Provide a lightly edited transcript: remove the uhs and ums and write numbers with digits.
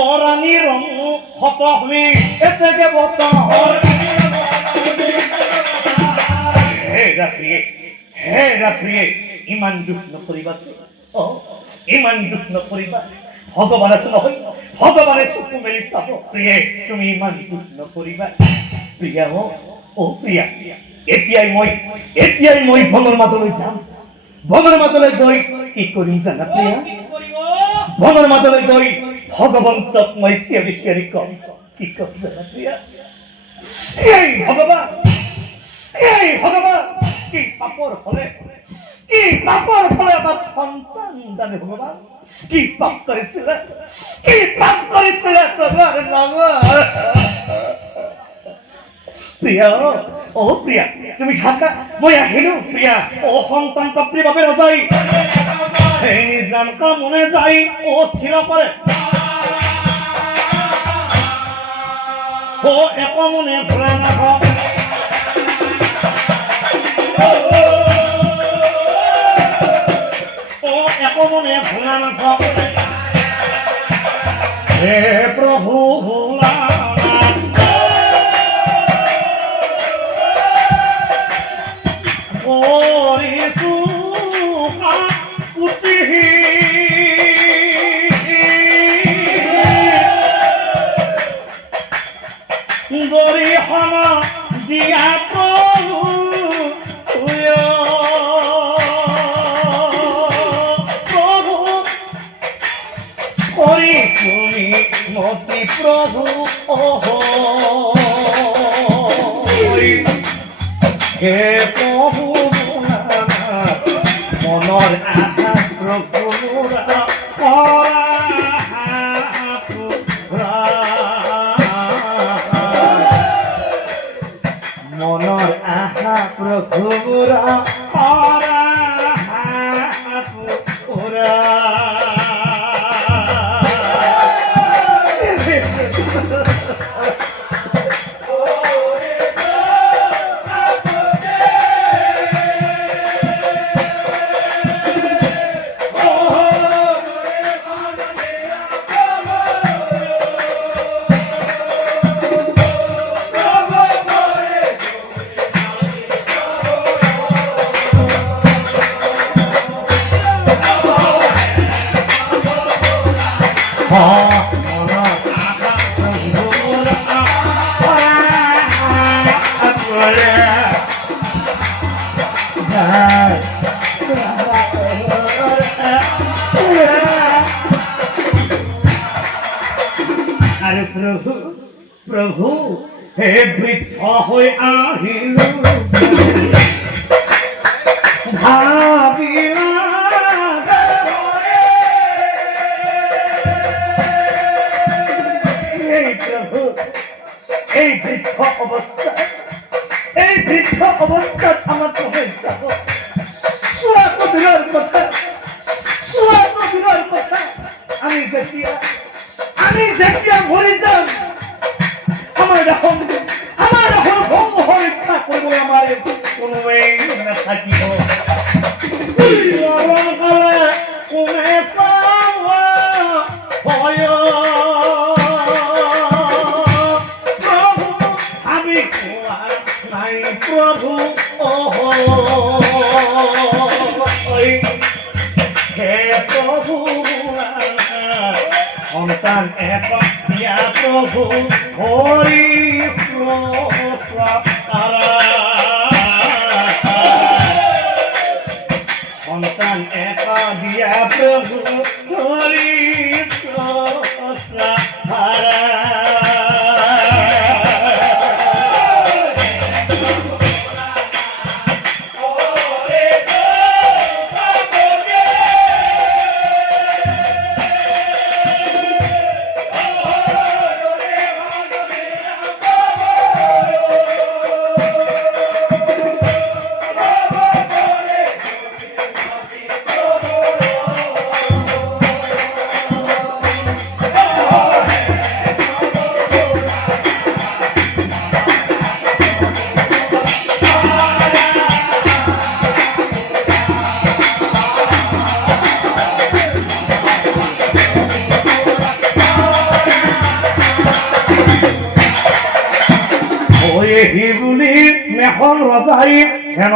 হরানির হত হমি এতে বছর হে রাত্রি ইমান দুঃখ নকরিবা ও ইমান দুঃখ নকরিবা ভগবান আছে নহয় ভগবানের চকু মেলি চাব প্ৰিয়ে তুমি ইমান দুঃখ নকৰিবা প্ৰিয়া ও প্ৰিয়া এতিয়াই মই বনৰ মাজলৈ যাম বনৰ মাজলৈ গৈ কি কৰিম জানা প্ৰিয়া বনৰ মাজলৈ গৈ ভগৱন্তক মই চিঞৰি কম কি কম জানা প্ৰিয়া এই ভগৱান কি পাপৰ ফলে আমার সন্তান জানে ভগবান কি পাপ করেছিল তোমার নামা প্রিয়া ও প্রিয়া তুমি ঢাকা মই আহিলো প্রিয়া ও সন্তান প্রাপ্তির বাবে যাই সেই নিজান মনে যাই ও স্থির করে ও এক মনে ভোলা না মনে ভোলানাথ হে প্রভু ভোলানাথ করিছু কুটি গরিহনা দিয়া প্রভু মতি প্রভু হে প্রভু মনৰ আশা প্রভু মনৰ আশা প্রভুরা আরে প্রভু প্রভু হে বৃদ্ধ হয়ে আহিল ভাবিলা এই প্রভু এই বৃদ্ধ অবস্থা আমার চোখে যাব সুরাত বিরল কথা আমি যেতিয়া মরি যাম আমার এখন ভঙ্গ পরীক্ষা করবো আমার কোনোই না থাকিব কমে প্রভু আমি নাই প্রভু হে প্রভু সন্তান একা দিয়া প্রভু হরি সন্তান একা দিয়া প্রভু হরি দেহি বুলি মেখৰ ৰজাই হেন